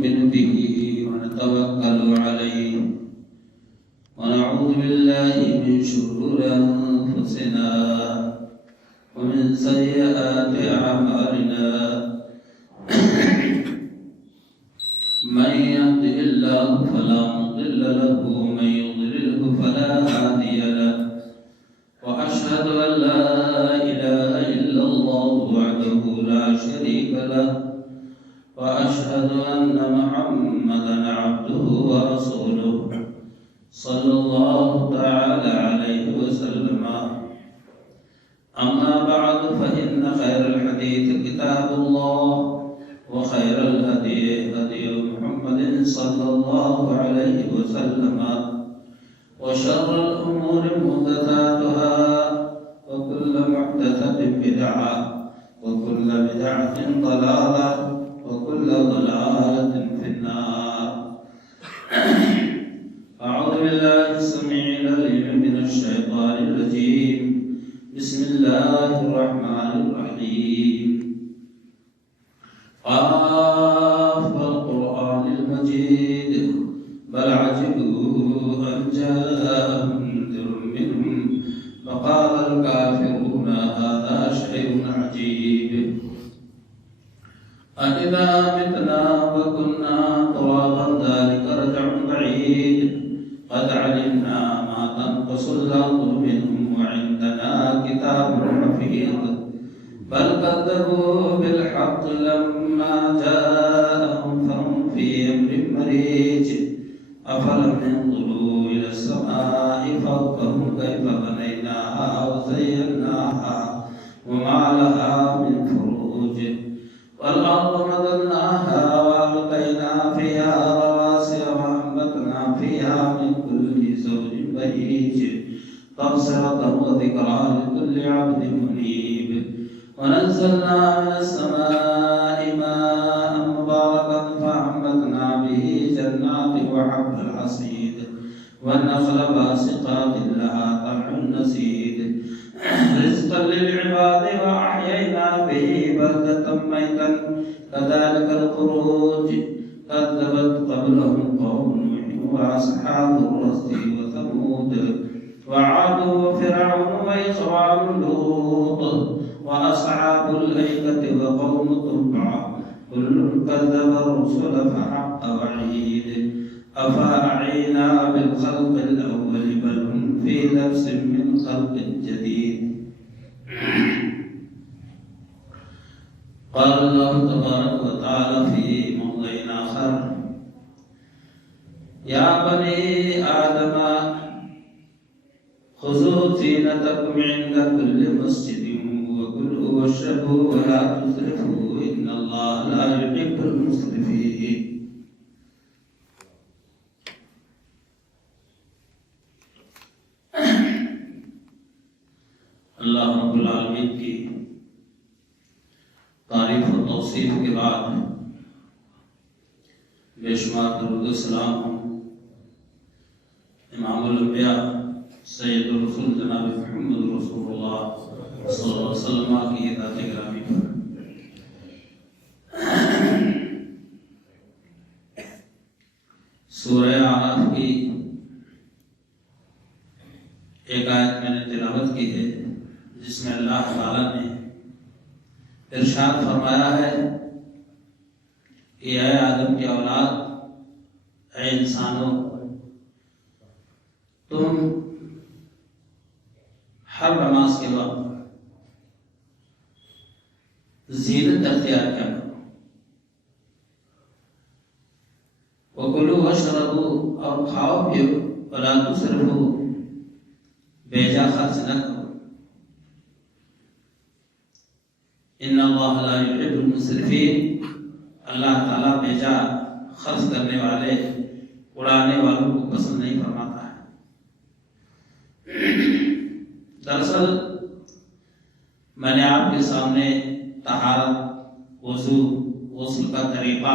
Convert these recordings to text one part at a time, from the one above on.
ونؤمن به ونتوكل عليه ونعوذ بالله من شرور أنفسنا ومن سيئات أعمالنا من يهده الله فلا مضل له ومن يضلله فلا هادي له وأشهد أن لا إله إلا الله وحده لا شريك له وأشهد أن محمدا عبده ورسوله صلى الله تعالى عليه وسلم أما بعد فإن خير الحديث كتاب الله وخير الهدي هدي محمد صلى الله عليه وسلم وشر الأمور محدثاتها وكل محدثة بدعة وكل بدعة ضلالة وكل ضلالة في النار. أعوذ بالله السميع العليم من الشيطان الرجيم. بسم الله الرحمن الرحيم. قاف والقرآن المجيد بل عجبوا أن جاءهم منذر منهم فقال الكافرون هذا شيء عجيب أإذا متنا وكنا ترابا ذلك رجع بعيد قد علمنا ما تنقص الأرض منهم وعندنا كتاب حفيظ بل كذبوا بالحق لما جاءهم فهم في أمر مريج أفلم ينظروا إلى السماء فوقهم كيف بنيناها وزيناها وما لها من فروج والأرض مددناها وألقينا فيها رواسي وأنبتنا فيها من كل زوج بهيج تبصرة وذكرى لكل عبد منيب ونزلنا من السماء ماء مباركا فأنبتنا به جنات وحب الحصيد والنخل باسقات لها طلع نضيد رزقا للعباد وأحيينا به بلدة ميتا كذلك الخروج كذبت قبلهم قوم نوح وأصحاب الرس وثمود وعاد وفرعون وإخوان لوط وأصحاب الأيكة وقوم تبع كل كذب الرسل فحق وعيد أفأعينا بالخلق الأول بل هم في لبس من خلق جديد. قال الله تبارك وتعالى في موضع آخر يا بني آدم خذوا زينتكم عند كل مسجد وكلوا واشربوا ولا تسرفوا إن الله لا يحب المسرفين. اللہ رب العالمین کی تعریف و توصیف کے بعد بے شمار درود و سلام امام الانبیاء سید الرسول جناب محمد رسول اللہ صلی اللہ علیہ وسلم کی ذات گرامی پر. سورہ اعراف کی ایک آیت میں نے تلاوت کی ہے جس میں اللہ تعالیٰ نے ارشاد فرمایا ہے کہ اے آدم کی اولاد، اے انسانوں، تم ہر نماز کے وقت زینت اختیار کیا کرو، وَكُلُوا وَاشْرَبُوا، اور کھاؤ پیو، وَلَا تُسْرِفُوا، بیجا خرچ نہ کرو، ان اللہ لا يحب المسرفین، اللہ تعالیٰ بیجا خرچ کرنے والے، اڑانے والوں کو پسند نہیں فرماتا ہے. دراصل میں نے آپ کے سامنے طہارت، وضو، غسل کا طریقہ،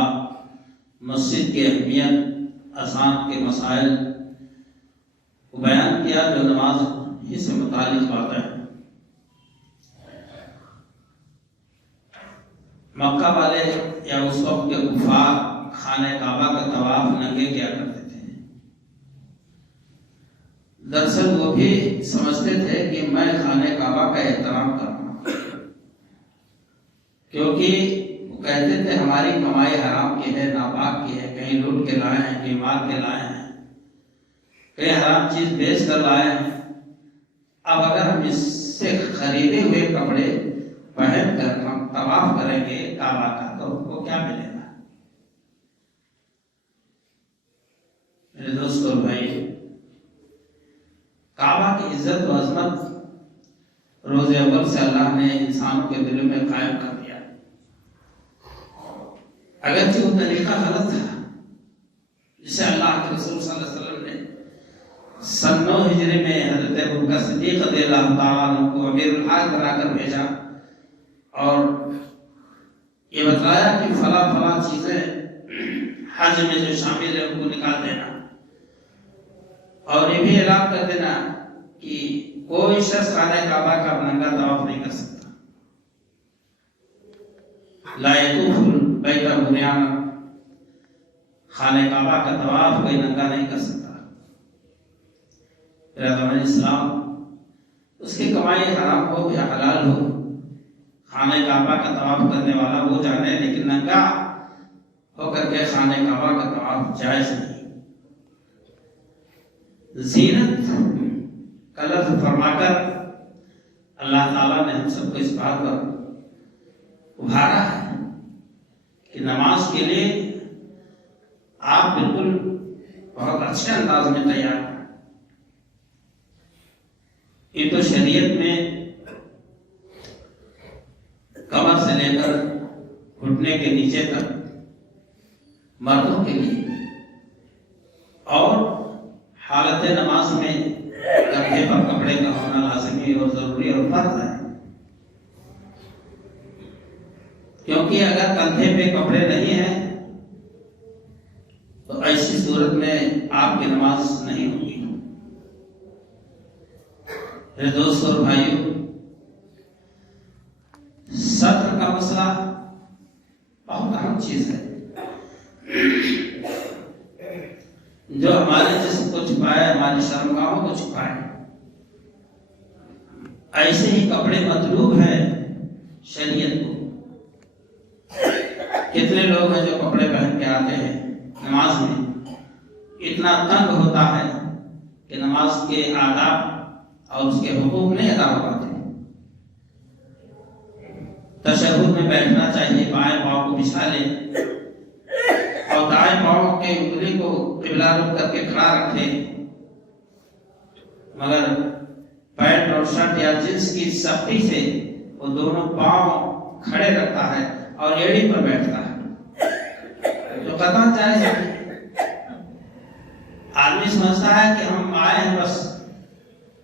مسجد کی اہمیت، اذان کے مسائل کو بیان کیا جو نماز ہی سے متعلق بات ہے. مکہ والے یا اس وقت کے کفار خانہ کعبہ کا طواف ننگے کیا کرتے تھے۔ دراصل وہ بھی سمجھتے تھے کہ میں خانہ کعبہ کا احترام کروں، کیونکہ وہ کہتے تھے ہماری کمائی حرام کی ہے، ناپاک کی ہے، کہیں لوٹ کے لائے ہیں، کہیں مار کے لائے ہیں، کہیں حرام چیز بیچ کر لائے ہیں۔ اب اگر ہم اس سے خریدے ہوئے کپڑے پہن کر ہم طواف کریں گے کعبہ کا تو ان کو کیا ملے گا؟ میرے دوست اور بھائی، کعبہ کی عزت و عظمت روز اول سے اللہ نے انسانوں کے دلوں میں قائم کر دیا۔ اگرچہ وہ طریقہ غلط تھا جسے اللہ کے رسول صلی اللہ علیہ وسلم نے سن 9 ہجری میں حضرت ابوبکر صدیق رضی اللہ تعالیٰ عنہ کو امیر الحاج بنا کر بھیجا اور یہ بتایا کہ فلاں فلاں چیزیں حج میں جو شامل ہے ان کو نکال دینا، اور یہ بھی اعلان کر دینا کہ کوئی شخص خانہ کعبہ کا ننگا طواف نہیں کر سکتا۔ لا یطوف البیت بنیانا، خانہ کعبہ کا طواف کوئی ننگا نہیں کر سکتا۔ پیغمبر اسلام اس کی کمائی حرام ہو یا حلال ہو، خانہ کعبہ کا طواف کرنے والا وہ جانے، لیکن ننگا ہو کر کے خانہ کعبہ کا طواف جائز نہیں۔ زینت کا لفظ فرما کر اللہ تعالیٰ نے ہم سب کو اس بات پر ابھارا ہے کہ نماز کے لیے آپ بالکل بہت اچھے انداز میں تیار ہیں۔ یہ تو شریعت میں کمر سے لے کر گھٹنے کے نیچے تک مردوں کے لیے، اور حالت نماز میں کندھے پر کپڑے کا ہونا لازمی اور ضروری اور فرض ہے، کیونکہ اگر کندھے پہ کپڑے نہیں ہیں تو ایسی صورت میں آپ کی نماز نہیں ہوگی۔ میرے دوستوں اور بھائیوں، ستر کا مسئلہ بہت اہم چیز ہے جو ہمارے جسم کو چھپائے، ہماری شرمگاہوں کو چھپائے۔ ایسے ہی کپڑے مطلوب ہیں شریعت کو۔ کتنے لوگ ہیں جو کپڑے پہن کے آتے ہیں نماز میں، اتنا تنگ ہوتا ہے کہ نماز کے آداب اور اس کے حقوق نہیں ادا ہو پاتے۔ تشہد میں بیٹھنا چاہیے، بائیں پاؤں کو بچھا لے اور دائیں پاؤں کے انگلی کو قبلہ رخ کر کے کھڑا رکھے، مگر پینٹ اور شرٹ یا جنس کی سختی سے وہ دونوں پاؤں کھڑے رکھتا ہے اور ایڑی پر بیٹھتا ہے، جو قطعاً جائز ہے۔ آدمی سمجھتا ہے کہ ہم آئے ہیں بس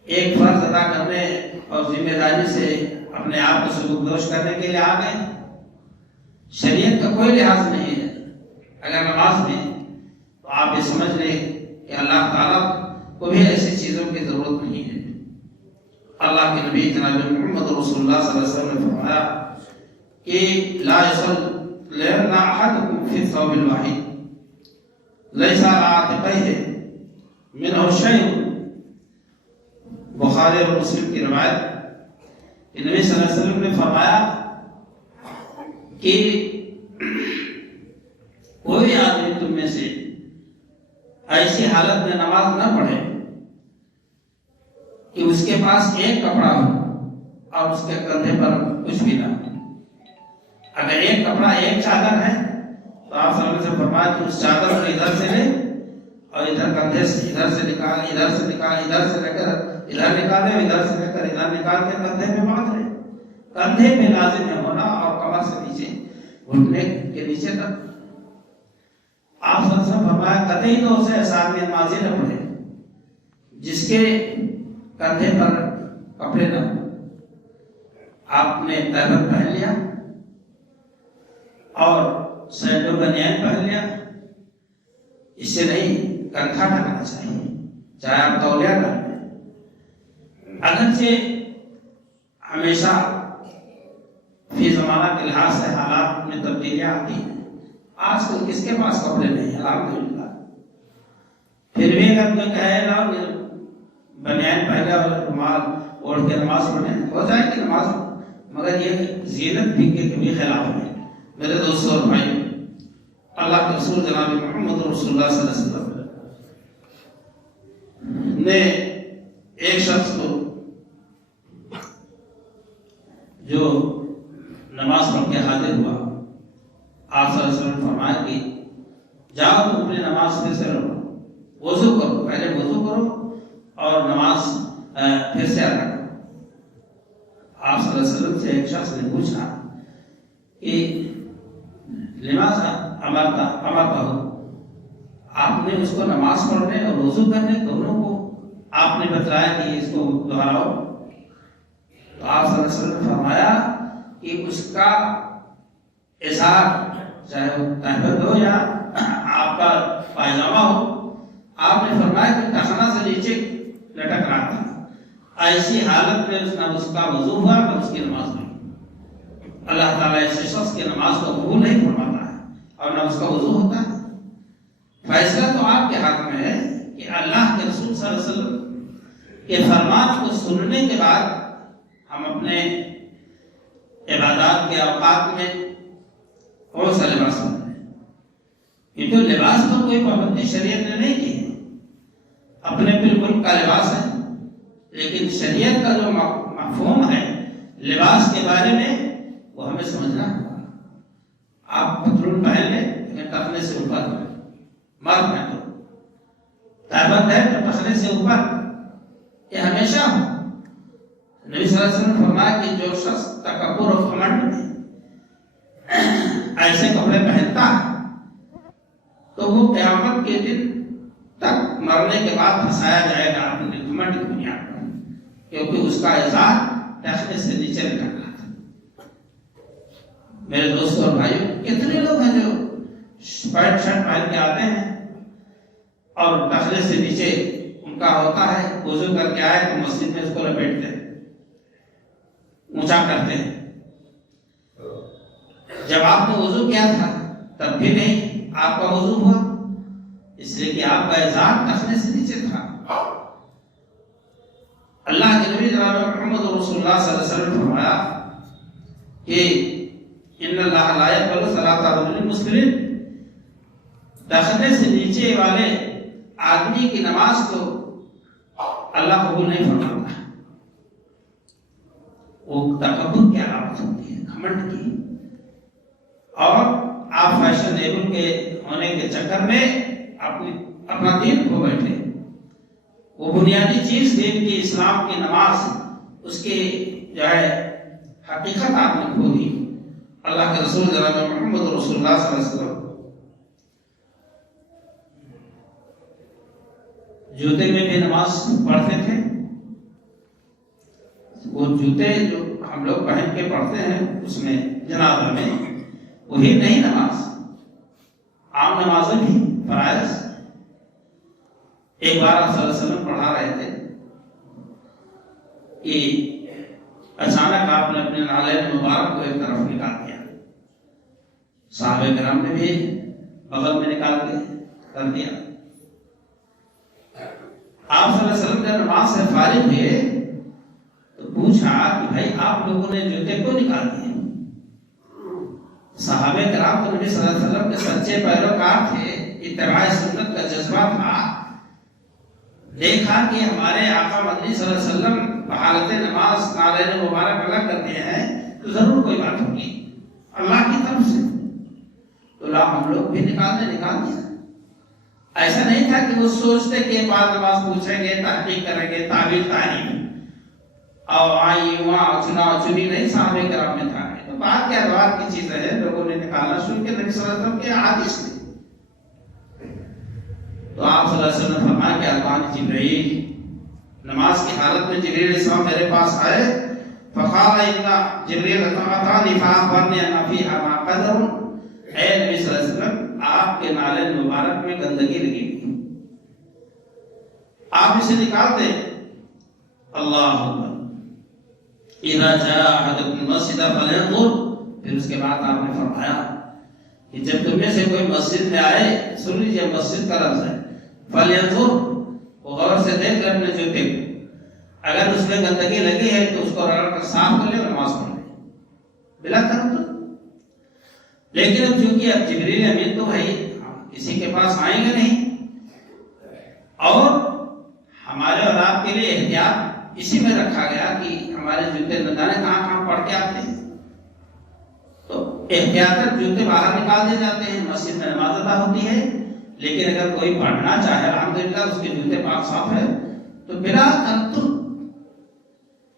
ایک فرض ادا کرنے اور ذمہ داری سے اپنے آپ کو سبک دوش کرنے کے لیے آ گئے۔ شریعت کا کوئی لحاظ نہیں ہے۔ اگر نماز میں تو آپ یہ سمجھ لیں کہ اللہ تعالیٰ کو بھی ایسی چیزوں کی ضرورت نہیں ہے۔ اللہ کے نبی جناب محمد رسول اللہ صلی اللہ علیہ وسلم نے فرمایا کہ لا يصلين أحدكم في الثوب الواحد ليس على عاتقيه منه شيء۔ بخاری اور مسلم کی روایت، نبی صلی اللہ علیہ وسلم نے فرمایا کہ کوئی آدمی تم میں سے ایسی حالت میں نماز نہ پڑھے کہ اس کے پاس ایک کپڑا ہو اور اس کے کندھے پر کچھ بھی نہ ہو۔ اگر ایک کپڑا ایک چادر ہے تو آپ صلی اللہ علیہ وسلم سے فرمایا کہ اس چادر کو ادھر سے لے اور ادھر کندھے سے ادھر سے نکال، ادھر سے نکال، ادھر سے لے کر ادھر نکال دے، ادھر سے لے کر ادھر نکال کے کندھے پہ باندھ لے۔ کندھے پہ لازم ہے ہونا اور کمر سے نیچے گھٹنے کے نیچے تک۔ آپ صلی اللہ علیہ وسلم فرمایا قطعی طور سے ایسا آدمی نماز نہ پڑھے جس کے کندھے پر کپڑے نہ ہو۔ آپ نے تہبند پہن لیا اور سینڈو بنیان پہن لیا، اس سے نہیں، کنکھا ڈھکنا چاہیے، چاہے آپ تولیہ ڈال لیں۔ اگرچہ ہمیشہ فی زمانہ کے لحاظ سے حالات میں تبدیلیاں آتی ہیں آج کل کس کے پاس کپڑے نہیں؟ الحمدللہ. پھر بھی اگر کوئی کہے نا بنیان پہنے اور رومال اوڑھ کے نماز پڑھے، ہو جائے گی نماز، مگر یہ زینت بھی کے کبھی خلاف ہے. میرے دوستوں اور بھائیوں، اللہ کے رسول جناب محمد رسول اللہ صلی اللہ علیہ وسلم نے ایک شخص کو جو نماز پڑھ کے حاضر ہوا، آپ صلی اللہ علیہ وسلم فرمایا کہ جاؤ تم اپنی نماز پھر سے لو، وضو کرو، پہلے وضو کرو اور نماز پھر سے ادا کرو. آپ صلی اللہ علیہ وسلم سے ایک شخص نے پوچھا کہ لماذا امرتہ، آپ نے اس کو نماز پڑھنے اور وضو کرنے دونوں کو آپ نے بتلایا کہ اس کو دہراؤ. تو آپ صلی اللہ علیہ وسلم نے فرمایا کہ اس کا اظہار، چاہے وہ تہبند ہو یا آپ کا پائجامہ ہو، آپ نے فرمایا کہ ٹخنا سے نیچے لٹک رہا تھا. ایسی حالت میں اس کا وضو ہوا اور اس کی نماز ہوئی. اللہ تعالیٰ ایسے شخص کی نماز کو قبول نہیں فرماتا ہے اور نہ اس کا وضو ہوتا ہے. فیصلہ تو آپ کے حق میں ہے کہ اللہ کے رسول صلی اللہ علیہ وسلم کے فرمان کو سننے کے بعد ہم اپنے عبادات کے اوقات میں کون سا لباس پہنیں. یہ تو لباس پر کوئی پابندی شریعت نے نہیں کی ہے، اپنے بالکل کا لباس ہے، لیکن شریعت کا جو مفہوم ہے لباس کے بارے میں وہ ہمیں سمجھنا ہوگا. آپ پتلون پہن لیں لیکن ٹخنے سے اوپر مرد ہے، تو تہبند ہے تو ٹخنے سے اوپر، یہ ہمیشہ ہو. نبی صلی اللہ علیہ وسلم نے فرمایا کہ جو شخص تکبر و گھمنڈ میں ایسے کپڑے پہنتا ہے تو وہ قیامت کے دن تک مرنے کے بعد پھنسایا جائے گا اپنے گھمنڈ کی بنیاد پر، کیونکہ اس کا اظہار ٹخنے سے نیچے لٹک رہا تھا. میرے دوستوں اور بھائیوں، کتنے لوگ ہیں جو پینٹ شرٹ پہن کے آتے ہیں اور ٹخنے سے نیچے ان کا ہوتا ہے، وضو کر کے آئے تو مسجد میں اس کو لپیٹتے ہیں، اونچا کرتے ہیں. جب آپ نے وضو کیا تھا تب بھی نہیں آپ کا وضو ہوا، اس لیے کہ آپ کا اظہار ٹخنے سے نیچے تھا. اللہ کے نبی جناب محمد رسول اللہ صلی اللہ علیہ وسلم نے فرمایا کہ ان اللہ لا يقبل صلاۃ رجل مسلم، ٹخنے سے نیچے والے آدمی کی نماز کو اللہ قبول نہیں فرماتا. وہ تکبر کی علامت ہوتی ہے، گھمنڈ کی. اور آپ فیشنیبل کے ہونے کے چکر میں اپنا دین کھو بیٹھے. وہ بنیادی چیز دین کی، اسلام کی نماز، اس کی جو ہے حقیقت آپ نے کھو دی. اللہ کے رسول جناب محمد رسول اللہ صلی اللہ علیہ وسلم جوتے میں بھی نماز پڑھتے تھے. وہ جوتے جو ہم لوگ پہن کے پڑھتے ہیں اس میں جناب میں وہی نہیں نماز، عام نمازیں بھی فرائض. ایک بار آپ صلی اللہ علیہ وسلم پڑھا رہے تھے کہ اچانک آپ نے اپنے نالین مبارک کو ایک طرف نکال دیا. صحابہ کرام نے بھی بغل میں نکال کے کر دیا. آپ صلی اللہ علیہ وسلم جب نماز سے فارغ ہوئے تو پوچھا کہ بھائی آپ لوگوں نے جوتے کیوں نکال دیے؟ صحابہ کرام تو نبی صلی اللہ علیہ وسلم کے سچے پیروکار تھے، اتباع سنت کا جذبہ تھا. دیکھا کہ ہمارے آقا مدنی صلی اللہ علیہ وسلم بحالت نماز نالین مبارک الگ کر دیے ہیں تو ضرور کوئی بات ہوگی اللہ کی طرف سے. تو ہم لوگ بھی نکال دیا. ایسا نہیں تھا کہ وہ سوچتے کہ بعد نماز پوچھیں گے، تحقیق کریں گے، تعبیر تعلیم اور آئی وہاں چنا چنی نہیں صحابہ کرام میں تھا. تو بات کے ادوار کی چیزیں ہیں، لوگوں نے نکالنا شروع کیا نبی صلی اللہ علیہ وسلم کے حدیث میں. تو آپ صلی اللہ علیہ وسلم نے فرمایا کہ اتانی جبرائیل، نماز کی حالت میں جبرائیل علیہ السلام میرے پاس آئے. فقال ان جبرائیل اتانی فاخبرنی ان فیہا ما قدر. اے نبی صلی اللہ علیہ وسلم، آپ کے نالین مبارک میں گندگی لگی ہوئی، آپ اسے نکال دیں. اللہ اکبر. اذا جاء احدکم المسجد فلينظر. پھر اس کے بعد آپ نے فرمایا کہ جب تم میں سے کوئی مسجد میں آئے، سن لیجیے مسجد کا لفظ ہے، فَلْيَنْظُرْ، وہ غور سے دیکھ لے اپنے جوتے کو، اگر اس میں گندگی لگی ہے تو اس کو رگڑ کر صاف کر لے اور نماز پڑھ لے بلا تردد۔ لیکن اب چونکہ اب جبریل امین تو بھائی کسی کے پاس آئیں گے نہیں، اور ہمارے اور آپ کے لیے احتیاط اسی میں رکھا گیا کہ ہمارے جوتے نہ جانے کہاں کہاں پڑھ کے آتے ہیں، تو احتیاطاً جوتے باہر نکال دیے جاتے ہیں، مسجد میں نماز ادا ہوتی ہے، لیکن اگر کوئی پڑھنا چاہے الحمدللہ اس کے جوتے پاک صاف ہے تو بلا تردد۔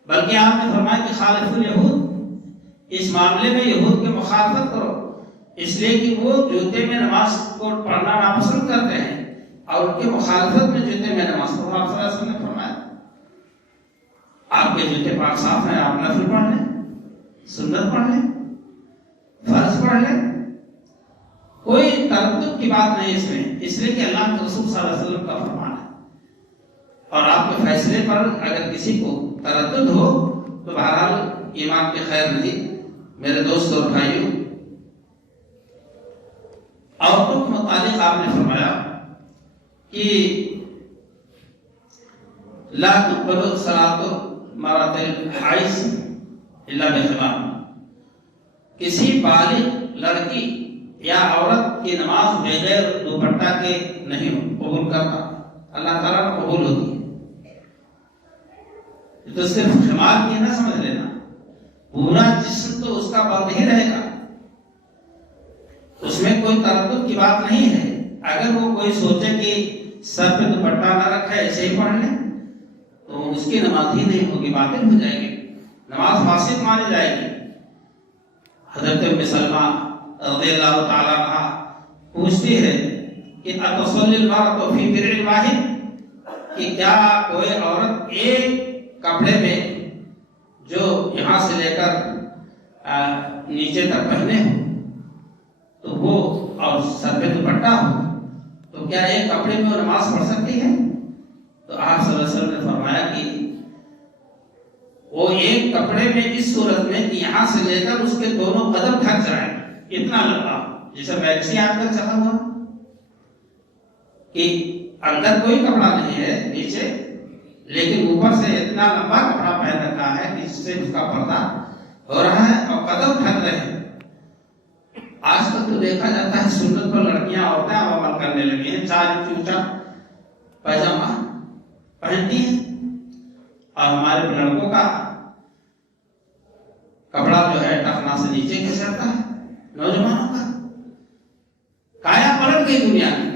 بلکہ آپ نے فرمایا کہ خالف الیہود، اس معاملے میں یہود کے مخالفت کرو، اس لیے کہ وہ جوتے میں نماز کو پڑھنا ناپسند کرتے ہیں اور ان کے مخالفت میں جوتے میں نماز پڑھو۔ آپ صلی اللہ علیہ وسلم نے فرمایا آپ کے جوتے پاک صاف ہیں، آپ نفل پڑھ لیں، سنت پڑھ لیں، فرض پڑھ لیں، کوئی تردد کی بات نہیں اس میں، اس لیے کہ اللہ کے رسول صلی اللہ علیہ وسلم کا فرمان ہے، اور آپ کے فیصلے پر اگر کسی کو تردد ہو تو بہرحال ایمان کے خیر نہیں۔ میرے دوست اور بھائیوں، عورتوں کے متعلق آپ نے فرمایا کہ لا تقبل صلاۃ مرأۃ الحائض الا بخمار، کسی بالغ لڑکی یا عورت کی نماز بغیر دوپٹہ کے نہیں قبول کرتا، اللہ تعالیٰ کو قبول ہوتی ہے۔ تو صرف خمار کی نہ سمجھ لینا، پورا جسم تو اس کا بند ہی رہے گا، اس میں کوئی تردد کی بات نہیں ہے۔ اگر وہ کوئی سوچے کہ سر پہ دوپٹہ نہ رکھے ایسے ہی پڑھ لے تو اس کی نماز ہی نہیں ہوگی، باطل ہو جائے گی، نماز فاسد مانی جائے گی۔ حضرت ام سلمہ رضی اللہ تعالیٰ عنہا پوچھتی ہے کہ اتصلی المرأۃ فی درع واحد، کہ کیا کوئی عورت ایک کپڑے میں جو یہاں سے لے کر نیچے تک پہنے ہو تو وہ اور سر پہ دوپٹہ ہو تو کیا ایک کپڑے میں وہ نماز پڑھ سکتی ہے؟ تو آپ صلی اللہ علیہ وسلم نے فرمایا کہ وہ ایک کپڑے میں اس صورت میں کہ یہاں سے لے کر اس کے دونوں قدم ڈھک جائیں، اتنا لمبا، جیسے ویکسی آج کل چلا ہوا کہ اندر کوئی کپڑا نہیں ہے نیچے، لیکن اوپر سے اتنا لمبا کپڑا پہن رکھا ہے کہ اس سے اس کا پردہ ہو رہا ہے اور قدم ڈھک رہے ہیں۔ آج کل تو دیکھا جاتا ہے سنت پر لڑکیاں عورتیں عمل کرنے لگی ہیں، 4 انچ اونچا پیجامہ پہنتی ہیں، اور ہمارے لڑکوں کا کپڑا جو ہے ٹخنا سے نیچے کھسکتا ہے، نوجوانوں کا کایا پلٹ گئی دنیا کی۔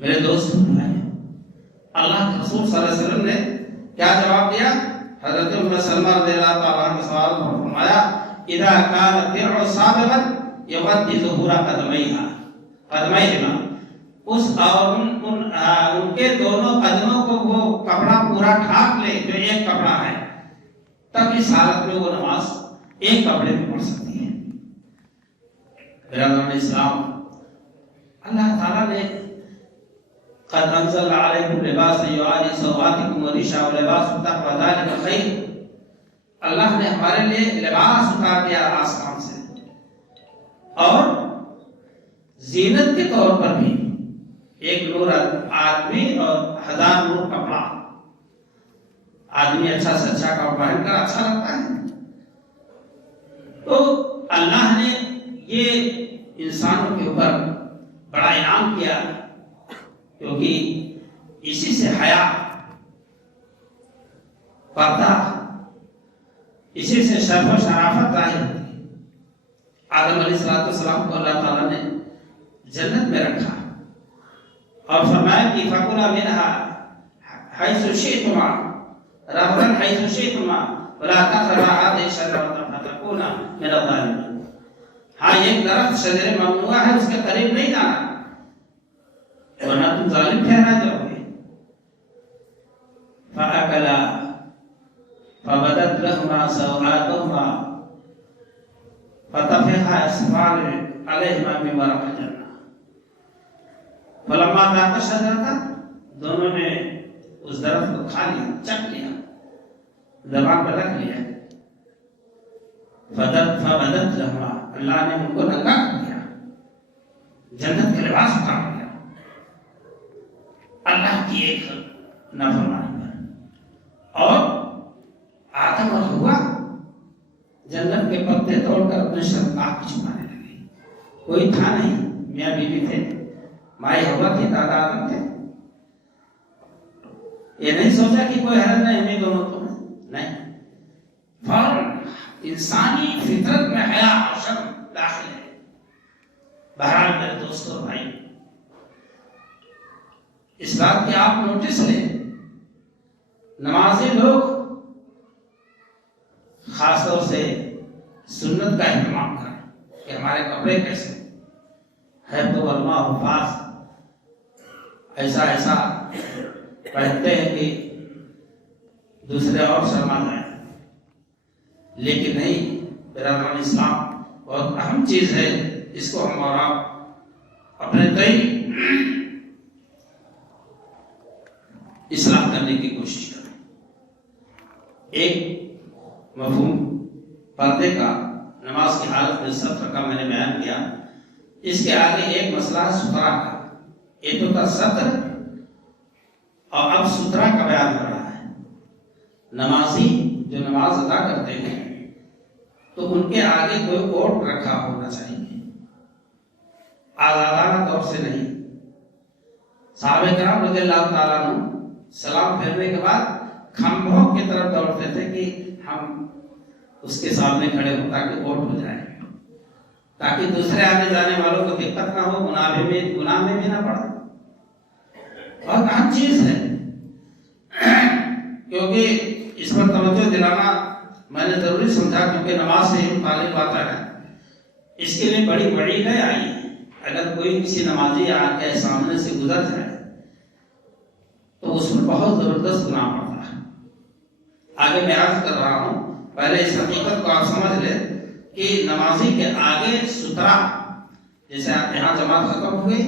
میرے دوست اللہ کے رسول صلی اللہ علیہ وسلم نے کیا جواب دیا؟ حضرت ام سلمہ رضی اللہ تعالیٰ عنہ کے سوال پر فرمایا اذا كان الدرع سابغا يغطي ظهور قدميهما، اس اور ان کے دونوں قدموں کو وہ کپڑا پورا ڈھانپ لے جو ایک کپڑا ہے، تب اس حالت میں وہ نماز ایک کپڑے میں پڑھ سکتی ہے۔ برادران اسلام، اللہ تعالیٰ نے قد انزل علیکم لباسا یواری سوآتکم ورشا ولباس التقوی ذلک خیر، اللہ نے ہمارے لیے لباس اتار دیا آسمان سے، اور زینت کے طور پر بھی ایک نور آدمی اور 1000 نور کپڑا، آدمی اچھا سے اچھا کپڑا پہن کر اچھا لگتا ہے۔ تو اللہ نے یہ انسانوں کے اوپر بڑا انعام کیا، کیونکہ اسی سے حیا، پردہ، اسی سے شرف و شرافت ظاہر ہوتی ہے۔ آدم علیہ السلام کو اللہ تعالیٰ نے جنت میں رکھا اور فرمایا کہ فَكُلَا مِنْهَا حَيْثُ شِئْتُمَا رَغْدًا حَيْثُ شِئْتُمَا وَلَا تَقْرَبَا هَٰذِهِ الشَّجَرَةَ فَتَكُونَا مِنَ الظَّالِمِينَ۔ ہاں، ایک درخت شجر ممنوع ہے، اس کے قریب نہیں جانا ورنہ تم ظالم ٹھہرا جاؤ گے۔ فَأَكَلَا فَبَدَتْ لَهُمَا سَوْآتُهُمَا فَطَفِقَا يَخْصِفَانِ عَلَيْهِمَا مِن وَرَقِ الْجَنَّةِ فَلَمَّا ذَاقَا الشَّجَرَةَ، دونوں نے اس درخت کو کھا لیا، چکھ لیا، زبان پر رکھ لیا۔ فَبَدَتْ لَهُمَا، اللہ نے ان کو ننگا کر دیا، جنت کا لباس اتار دیا اللہ کی ایک نافرمانی پر، اور آدم اور حوا جنت کے پتے توڑ کر اپنے شرمگاہ کو چھپانے لگے۔ کوئی تھا نہیں، میاں بیوی تھے، مائی حوا تھی، دادا آدم تھے۔ یہ نہیں سوچا کہ کوئی حرج نہیں ہمیں دونوں تو نہیں، فوراً انسانی فطرت میں حیا اور شرم داخل ہے۔ بہرحال میرے دوستوں اور بھائی، اس بات کی آپ نوٹس لیں، نمازی لوگ خاص طور سے سنت کا اہتمام کریں کہ ہمارے کپڑے کیسے ہے، تو علماء حفاظ ایسا پہنتے ہیں کہ دوسرے اور شرما جائیں، لیکن نہیں، برادران اسلام بہت اہم چیز ہے، اس کو ہم اور آپ اپنے تئیں اصلاح کرنے کی کوشش کریں۔ ایک مفہوم پردے کا نماز کی حالت میں ستر کا میں نے بیان کیا، اس کے آگے ایک مسئلہ سترا کا، یہ تو تھا ستر، اور اب سترا کا بیان ہو رہا ہے۔ نمازی جو نماز ادا کرتے ہیں تو ان کے آگے کوئی کوٹ رکھا ہونا چاہیے، آزادانہ طور سے نہیں۔ صحابہ کرام رضی اللہ تعالیٰ عنہ سلام پھیرنے کے بعد کھمبوں کی طرف دوڑتے تھے کہ ہم اس کے سامنے کھڑے ہو تاکہ کوٹ ہو جائے، تاکہ دوسرے آنے جانے والوں کو دقت نہ ہو، گناہ میں بھی نہ پڑے۔ بہت اہم چیز ہے، کیونکہ اس پر توجہ دلانا میں نے ضروری سمجھا، کیونکہ نماز سے متعلق بات ہے، اس کے لیے بڑی وعید آئی ہے۔ اگر کوئی کسی نمازی آ کے سامنے سے گزر جائے تو اس میں بہت زبردست گناہ پڑتا ہے۔ آگے میں عرض کر رہا ہوں، پہلے اس حقیقت کو آپ سمجھ لیں کہ نمازی کے آگے سترا، جیسے آپ یہاں جماعت ختم ہوئی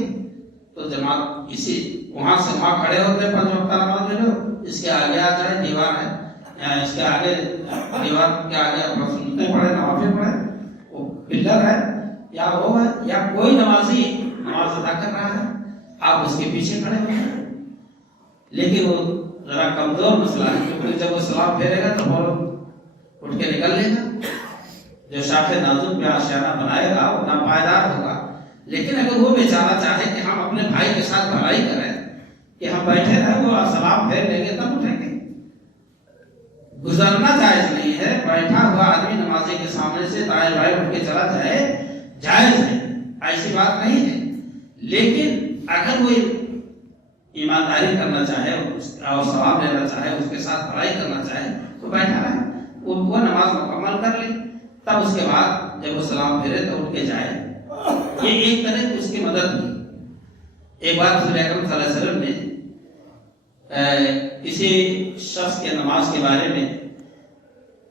تو جماعت اسی وہاں سے وہاں کھڑے ہوتے ہیں، 5 وقت نماز میں لوگ، اس کے آگے آ جائے، دیوار ہے، اس کے آگے دیوار کے آگے اپنا سنتے پڑھے، نوافل پڑھے، وہ پلر ہے یا وہ ہے یا کوئی نمازی نماز ادا کر رہا ہے، آپ اس کے پیچھے کھڑے ہوئے۔ لیکن وہ ذرا کمزور مسئلہ ہے، کیونکہ جب وہ سلام پھیرے گا تو فوراً اٹھ کے نکل لے گا۔ جو شاخ نازک میں آشیانہ بنائے گا وہ ناپائیدار ہوگا۔ لیکن اگر وہ بیچارہ چاہے کہ ہم اپنے بھائی کے ساتھ بھلائی کریں کہ ہم بیٹھے رہیں، وہ سلام پھیر لیں گے تب اٹھیں گے، گزرنا جائز نہیں ہے۔ بیٹھا ہوا آدمی نمازی کے سامنے سے دائیں بائیں اٹھ کے چلا جائے جائز ہے، ایسی بات نہیں ہے۔ لیکن اگر وہ ایمانداری کرنا چاہے اور ثواب لینا چاہے، اس کے ساتھ بھلائی کرنا چاہے تو بیٹھا رہے، وہ نماز مکمل کر لے، تب اس کے بعد جب وہ سلام پھیرے تو اٹھ کے جائے۔ یہ ایک طرح کی اس کی مدد ہوئی۔ ایک بار رسول اکرم صلی اللہ علیہ وسلم نے کسی شخص کے نماز کے بارے میں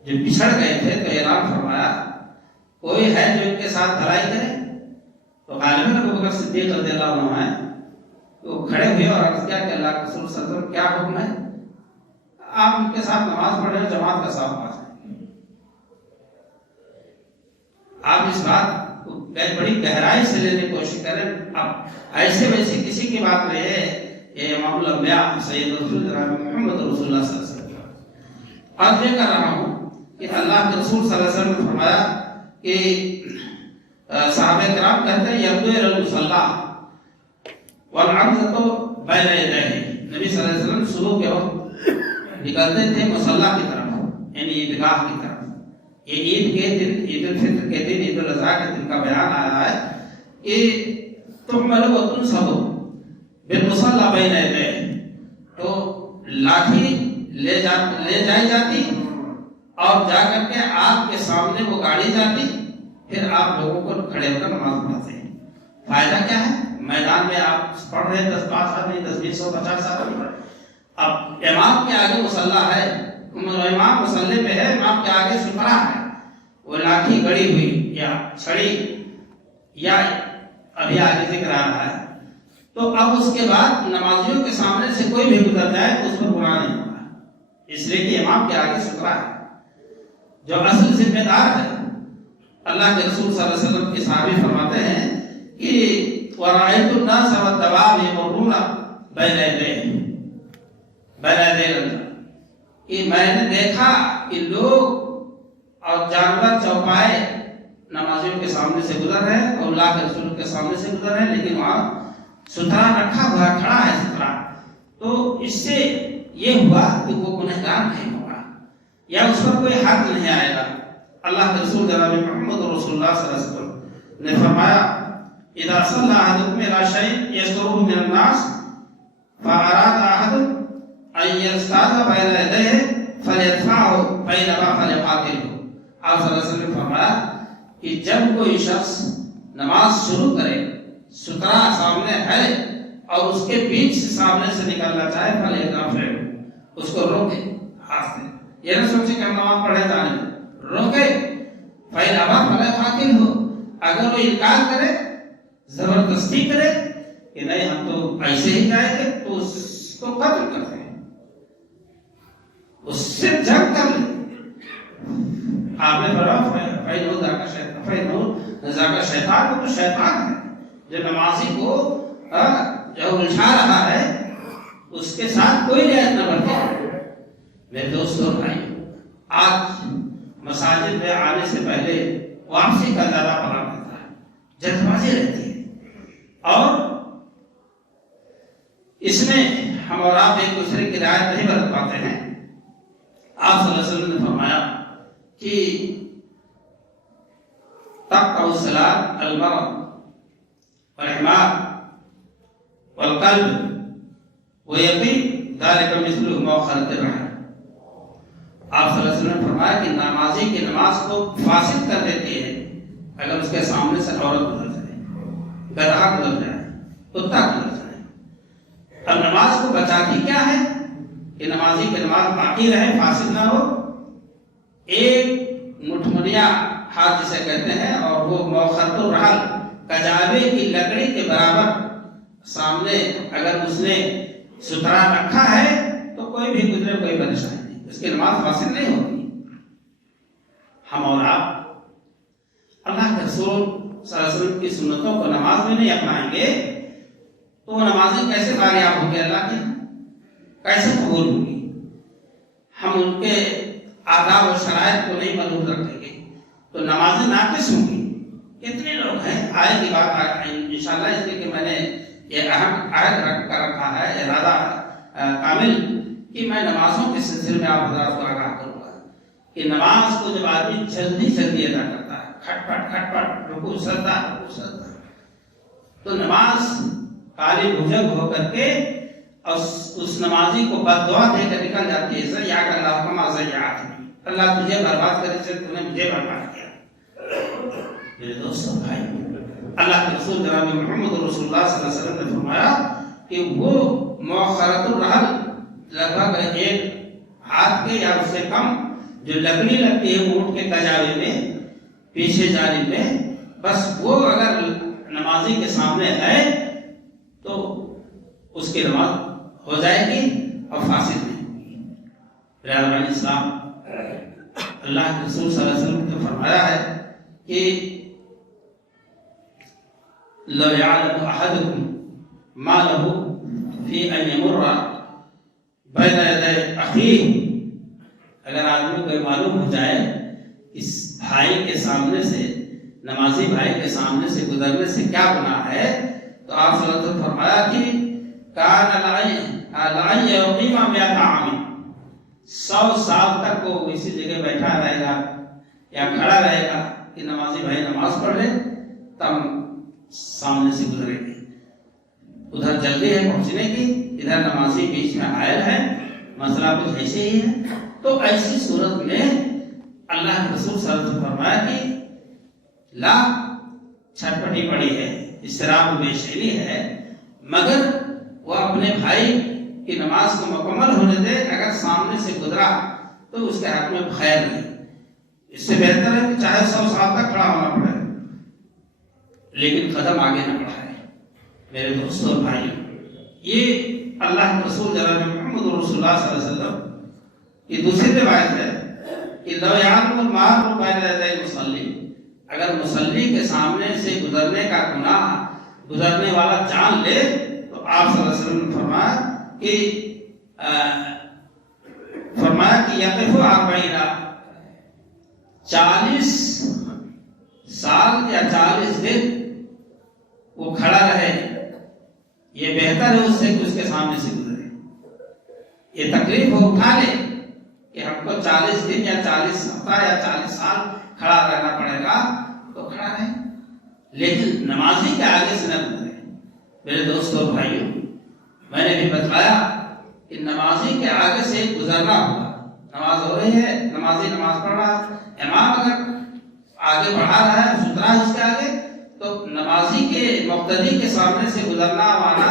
جو بچھڑ گئے تھے تو اعلان فرمایا، کوئی ہے جو ان کے ساتھ بھلائی کرے؟ تو غالباً ابوبکر صدیق رضی اللہ عنہ ہیں، تو کھڑے ہوئے اور عرض کیا کہ اللہ کے رسول صلی اللہ علیہ وسلم کیا حکم ہے؟ آپ ان کے ساتھ نماز پڑھیں اور جماعت کا ساتھ پاس ہیں۔ آپ اس بات کو بڑی گہرائی سے لینے کی کوشش کریں۔ اب ایسے ویسے کسی کی بات نہیں ہے، یہ امام الانبیاء سید رسول محمد رسول اللہ صلی اللہ علیہ وسلم۔ آج یہ کر رہا ہوں کہ اللہ کے رسول صلی اللہ علیہ وسلم نے فرمایا کہ صحابہ کرام کہتے ہیں یبدو المصلی والعرضۃ بین یدیہ، نبی صلی اللہ علیہ وسلم صبح کے وقت نکلتے تھے مصلی کی طرف، یعنی عیدگاہ کی طرف۔ یہ عید کے دن، عید الفطر کے دن، عید الاضحیٰ کے دن کا بیان آیا ہے کہ تحمل وتنصب بالمصلی بین یدیہ، تو لاٹھی لے جائی جاتی اور جا کر کے آپ کے سامنے وہ گاڑی جاتی، پھر آپ لوگوں کو کھڑے ہو کر نماز پڑھاتے ہیں۔ فائدہ کیا ہے؟ میدان میں آپ پڑھ رہے ہیں 10-5 آدمی، 10-20 50 آدمی، اب امام کے آگے مصلی ہے، امام مصلی پہ ہے، امام کے آگے سترا ہے، وہ لاٹھی گڑی ہوئی یا چھڑی یا ابھی آگے ذکر آ رہا ہے، تو اب اس کے بعد نمازیوں کے سامنے سے کوئی بھی گزر جائے تو اس پر گناہ نہیں ہوگا، اس لیے کہ امام کے آگے سترا ہے۔ جو اصل ذمہ دار ہے اللہ کے رسول صلی اللہ علیہ وسلم کے صحابی فرماتے ہیں کہ وَرَأَيْتُ النَّاسَ وَالدَّوَابَ يَمُرُّونَ بَيْنَ يَدَيْ اللَّهِ، کہ میں نے دیکھا کہ لوگ اور جانور چوپائے نمازیوں کے سامنے سے گزر رہے ہیں اور اللہ کے رسول کے سامنے سے گزر رہے ہیں، لیکن وہاں سترا رکھا ہوا کھڑا ہے سترا. تو اس سے یہ ہوا کہ وہ گنہگار نہیں ہوگا یا اس پر کوئی حد نہیں آئے گا. اللہ کے رسول جناب محمد رسول اللہ صلی اللہ علیہ وسلم نے فرمایا اذا صلى احدكم الى شيء يستره من الناس فاراد احد ان يستاذ بين يديه فليدفعه بينما فليقاتله. آپ صلی اللہ علیہ وسلم نے فرمایا کہ جب کوئی شخص نماز شروع کرے، سترا سامنے ہے اور اس کے بیچ سے سامنے سے نکلنا چاہے فليدفعه، اس کو روکے ہاتھ سے. یہ نہ سوچے کہ ہم نماز پڑھے جانے میں، روکے. فَإِنْ أَبَى فَلْيُقَاتِلْهُ، اگر وہ انکار کرے، زبردستی کرے کہ نہیں ہم تو ایسے ہی جائیں گے، تو اس کو قتل کرتے ہیں، اس سے جنگ کر لیں. آپ نے فرمایا فَإِنَّهُ ذَاكَ شیطان، وہ تو شیطان ہے جو نمازی کو جو الجھا رہا ہے، اس کے ساتھ کوئی رعایت نہ برتے. میرے دوستوں بھائی، آج مساجد میں آنے سے پہلے واپسی کا زیادہ پڑا رہتا ہے، جلد بازی رہتی ہے، اور اس میں ہم اور آپ ایک دوسرے کی رعایت نہیں برت پاتے ہیں. آپ صلی اللہ علیہ وسلم نے فرمایا کہ تقطع الصلاة المرض والحمار والقلب ويقين ذلك مثل مؤخرة الرحل. آپ صلی اللہ علیہ وسلم نے فرمایا کہ نمازی کی نماز کو فاسد کر دیتی ہے اگر اس کے سامنے سے عورت گزر جائے، گدھا گزر جائے، کتا گزر جائے. اب نماز کو بچاتی کیا ہے کہ نمازی کی نماز باقی رہے، فاسد نہ ہو. ایک مٹھمنیا ہاتھ جسے کہتے ہیں، اور وہ موخرۃ الرحل، کجاوے کی لکڑی کے برابر سامنے اگر اس نے سترا رکھا ہے تو کوئی بھی گزرے کوئی پریشانی نہیں، اس کی نماز فاسد نہیں ہوتی. ہم اور آپ اللہ کے رسول صلی اللہ علیہ وسلم کی سنتوں کو نماز میں نہیں اپنائیں گے تو وہ نمازیں کیسے کامیاب ہوں گے، اللہ کی کیسے قبول ہوں گی. ہم ان کے آداب و شرائط کو نہیں محدود رکھیں گے تو نمازیں ناقص ہوں گی. کتنے لوگ ہیں، آئے کی بات انشاءاللہ، اس لیے کہ میں نے یہ اہم عہد رکھ کر رکھا ہے، ارادہ کامل کہ میں نمازوں کے سلسلے میں آپ حضرات کو آگاہ کروں گا کہ نماز کو جب آدمی جلدی جلدی ادا کرتا ہے، کھٹ پٹ رکوع سجدہ رکوع سجدہ، تو نماز کالی بھجک ہو کر کے اور اس نمازی کو بد دعا دے کر نکل جاتی ہے. زیاک اللہ کما زیاتنی، اللہ تجھے برباد کرے جیسے تو نے مجھے برباد کیا. میرے دوستوں بھائی، اللہ کے رسول جناب محمد رسول اللہ صلی اللہ علیہ وسلم نے فرمایا کہ وہ مؤخرۃ الرحل، لگ بھگ ایک ہاتھ کے یا اس سے کم جو لکڑی لگتی ہے اونٹ کے کجاوے میں پیچھے جانب میں، بس وہ اگر نمازی کے سامنے ہے تو اس کی نماز ہو جائے گی اور فاسد نہیں ہوگی. برادران اسلام، اللہ کے رسول صلی اللہ علیہ وسلم نے فرمایا ہے کہ لو يعلم احدكم ما له في ان يمر بين يدي اخيه، اگر آدمی کو معلوم ہو جائے اس بھائی کے سامنے سے، نمازی بھائی کے سامنے سے گزرنے سے کیا گناہ ہے، تو آپ صلی اللہ علیہ وسلم فرمایا کہ کان لعن یقیم 100 عام، 100 سال تک وہ اسی جگہ بیٹھا رہے گا یا کھڑا رہے گا کہ نمازی بھائی نماز پڑھ لے، تب سامنے سے گزرے گی. ادھر جلدی ہے پہنچنے کی، ادھر نمازی بیچ میں حائل ہے، مسئلہ کچھ ایسے ہی ہے. تو ایسی صورت میں اللہ کے رسول صلی اللہ علیہ وسلم فرمایا کہ لا چھٹپٹی پڑی ہے، اضطراب و بے چینی ہے، مگر وہ اپنے بھائی کی نماز کو مکمل ہونے دے. اگر سامنے سے گزرا تو اس کے حق میں خیر نہیں. اس سے بہتر ہے کہ چاہے 100 سال تک کھڑا ہونا پڑے لیکن قدم آگے نہ بڑھائے. میرے دوستوں اور بھائیوں، یہ اللہ کے رسول جناب محمد رسول اللہ صلی اللہ علیہ وسلم کی دوسری روایت ہے کہ لو یعلم المار بین یدی المصلی، اگر مصلی کے سامنے سے گزرنے کا گناہ گزرنے والا جان لے تو آپ صلی اللہ علیہ وسلم نے فرمایا کہ یقف 40 سال یا 40 دن وہ کھڑا رہے، یہ بہتر ہے اس سے کہ اس کے سامنے سے گزرے۔ یہ تکلیف وہ اٹھا لے کہ ہم کو 40 دن یا 40 ہفتہ یا 40 سال کھڑا رہنا پڑے گا تو کھڑا رہے، لیکن نمازی کے آگے سے نہ گزرے۔ میرے دوستوں اور بھائیوں، میں نے بھی بتایا کہ نمازی کے آگے سے گزرنا ہوگا۔ نماز ہو رہی ہے، نمازی نماز پڑھ رہا، امام اگر آگے بڑھا رہا ہے، سترا ہے اس کے آگے، تو نمازی کے مقتدی کے سامنے سے گزرنا آنا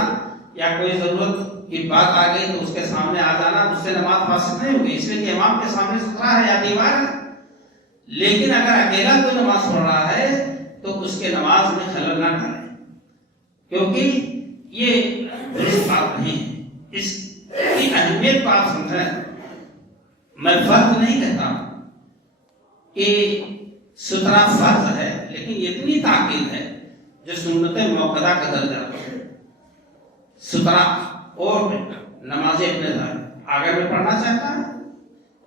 یا کوئی ضرورت کی بات آ گئی تو اس کے سامنے آ جانا، اس سے نماز فاسد نہیں ہوگی، اس لیے کہ امام کے سامنے سترا ہے یا دیوار ہے۔ لیکن اگر اکیلا کوئی نماز پڑھ رہا ہے تو اس کے نماز میں خلل نہ ڈالے، کیونکہ یہ درست بات نہیں ہے۔ اس کی اہمیت کو آپ سمجھیں۔ میں فرض نہیں کہتا کہ سترا فرض ہے، لیکن اتنی تاکید ہے جو سنت موقدہ کا درجہ ہے۔ سترا اور نمازی اپنے آگر میں پڑھنا چاہتا ہے،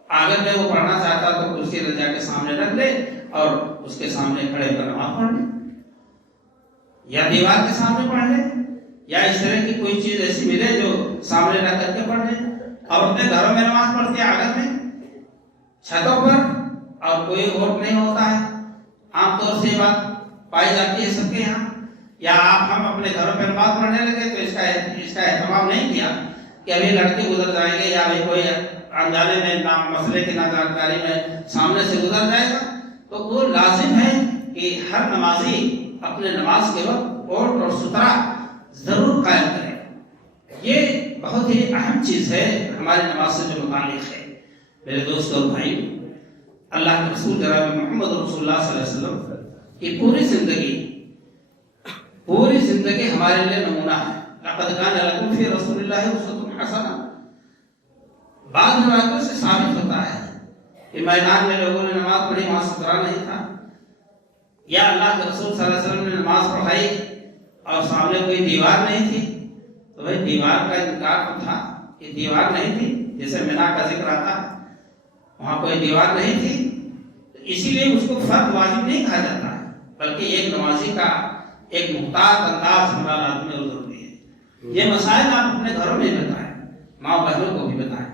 آگر میں وہ پڑھنا چاہتا تو کرسی رجا کے سامنے رکھ لے اور اس کے سامنے کھڑے ہو کر نماز پڑھ لے، یا دیوار کے سامنے پڑھ لے، یا اس طرح کی کوئی چیز ایسی ملے جو سامنے رکھ کر کے پڑھ لے۔ اور اپنے گھروں میں نماز پڑھتے ہیں آگر میں، چھتوں پر، اور کوئی ووٹ نہیں ہوتا ہے۔ عام طور سے بات پائی جاتی ہے سب کے یہاں، یا ہم اپنے گھروں پہ نماز پڑھنے لگے تو اس کا اہتمام نہیں کیا کہ ابھی لڑکے گزر جائیں گے یا ابھی کوئی انجانے میں مسئلے کی ناجانکاری میں سامنے سے گزر جائے گا، تو وہ لازم ہے کہ ہر نمازی اپنے نماز کے وقت ووٹ اور سترا ضرور قائم کرے۔ یہ بہت ہی اہم چیز ہے ہماری نماز سے جو متعلق ہے۔ میرے دوستوں اور بھائی، اللہ کے رسول جناب محمد رسول اللہ صلی اللہ علیہ وسلم کی پوری زندگی ہمارے لیے نمونہ ہے۔ لقد کان لکم فی رسول اللہ اسوۃ حسنہ۔ بعض روایتوں سے ثابت ہوتا ہے کہ میدان میں لوگوں نے نماز پڑھی، وہاں سترا نہیں تھا، یا اللہ کے رسول صلی اللہ علیہ وسلم نے نماز پڑھائی اور سامنے کوئی دیوار نہیں تھی، تو بھائی دیوار کا انکار تو تھا کہ دیوار نہیں تھی، جیسے مینا کا ذکر آتا ہے وہاں کوئی دیوار نہیں تھی، اسی لیے اس کو فرض واجب نہیں کہا جاتا ہے، بلکہ ایک نمازی کا ایک محتاط انداز ہمارا لازمی اور ضروری ہے۔ یہ مسائل آپ اپنے گھروں میں بتائیں، ماں بہنوں کو بھی بتائیں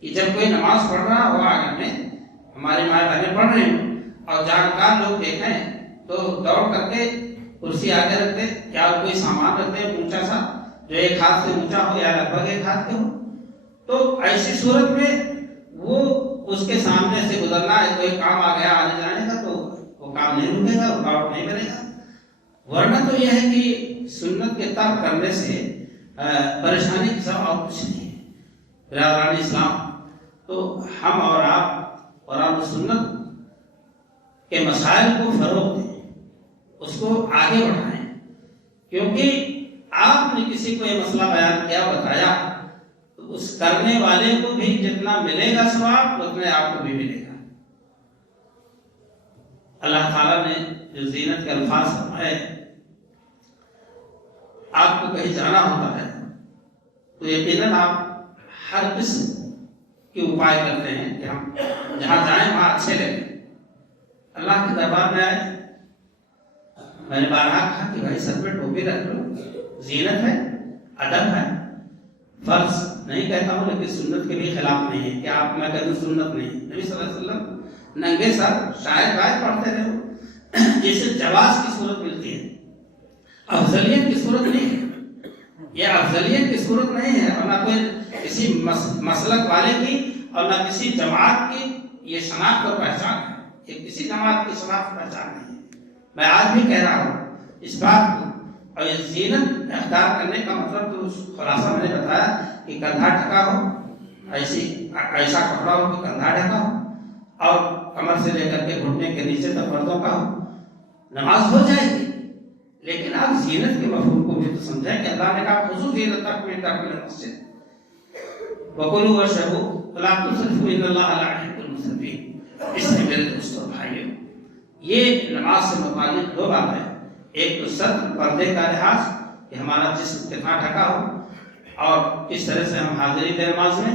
کہ جب کوئی نماز پڑھ رہا ہو آگے میں، ہماری ماں بہنیں پڑھ رہی ہوں اور جانکار لوگ دیکھیں تو دوڑ کر کے کرسی آگے رکھتے یا کوئی سامان رکھتے اونچا سا جو ایک ہاتھ سے اونچا ہو یا لگ بھگ ایک ہاتھ کے ہو، تو ایسی صورت میں وہ اس کے سامنے سے گزرنا ہے، کوئی کام آ گیا آنے جانے کا تو وہ کام نہیں رکے گا، رکاوٹ نہیں بنے گا۔ ورنہ تو یہ ہے کہ سنت کے ترک کرنے سے پریشانی کی سب اور کچھ نہیں ہے۔ برادران اسلام، تو ہم اور آپ قرآن و سنت کے مسائل کو فروغ دیں، اس کو آگے بڑھائیں، کیونکہ آپ نے کسی کو یہ مسئلہ بیان کیا، بتایا، تو اس کرنے والے کو بھی جتنا ملے گا ثواب اتنے آپ کو بھی ملے گا۔ اللہ تعالیٰ نے جو زینت کے الفاظ فرمائے، آپ کو کہیں جانا ہوتا ہے تو یقیناً آپ ہر قسم کے اپائے کرتے ہیں کہ ہم جہاں جائیں وہاں اچھے لگیں، اللہ کے دربار میں آئے۔ میں نے بارہا کہا کہ بھائی سر پہ ٹوپی رکھ لو، زینت ہے، ادب ہے، فرض نہیں کہتا ہوں لیکن سنت کے بھی خلاف نہیں ہے کہ آپ میں کہتا ہوں سنت نہیں۔ نبی صلی اللہ علیہ وسلم ننگے سر شاید باید پڑھتے رہے، جسے جواز کی صورت ملتی ہے، افضلیت کی صورت نہیں ہے۔ یہ افضلیت کی صورت نہیں ہے، اور نہ کوئی کسی مسلک والے کی اور نہ کسی جماعت کی یہ شناخت اور پہچان ہے، یہ کسی جماعت کی شناخت پہچان نہیں ہے۔ میں آج بھی کہہ رہا ہوں اس بات کو، اور یہ زینت اختیار کرنے کا مطلب تو خلاصہ میں نے بتایا کہ کندھا ڈھکا ہو، ایسا کپڑا ہو کہ کندھا ڈھکا ہو اور کمر سے لے کر کے گھٹنے کے نیچے تک پردوں کا ہو، نماز ہو جائے گی۔ لیکن آپ زینت کے مفہوم کو بھی تو سمجھیں کہ اللہ نے کہا خذوا زینتکم عند کل مسجد وکلوا واشربوا ولا تسرفوا ان اللہ لا يحب المسرفین۔ اس لیے میرے دوستوں بھائیوں، یہ نماز سے متعلق دو بات ہے، ایک تو ستر پردے کا لحاظ کہ ہمارا جسم کتنا ڈھکا ہو اور کس طرح سے ہم حاضری دیں نماز میں،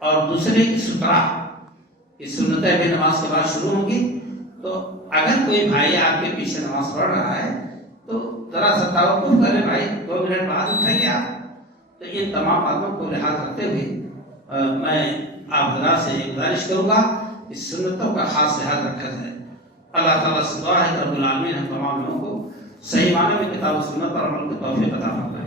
اور دوسرے کی سترا کی سنتیں بھی نماز کے بعد شروع ہوں گی. تو اگر کوئی بھائی آپ کے پیچھے نماز پڑھ رہا ہے تو ذرا سا توقف کرے بھائی، 2 منٹ بعد اٹھیں گے آپ. تو ان تمام باتوں کو لحاظ رکھتے ہوئے میں آپ حضرات سے یہ گزارش کروں گا کہ سنتوں کا خاص لحاظ رکھا جائے. اللہ تعالیٰ سے دعا ہے کہ رب العالمین ہم تمام لوگوں کو صحیح معنی میں کتاب و سنت پر عمل کی توفیق عطا فرمائے.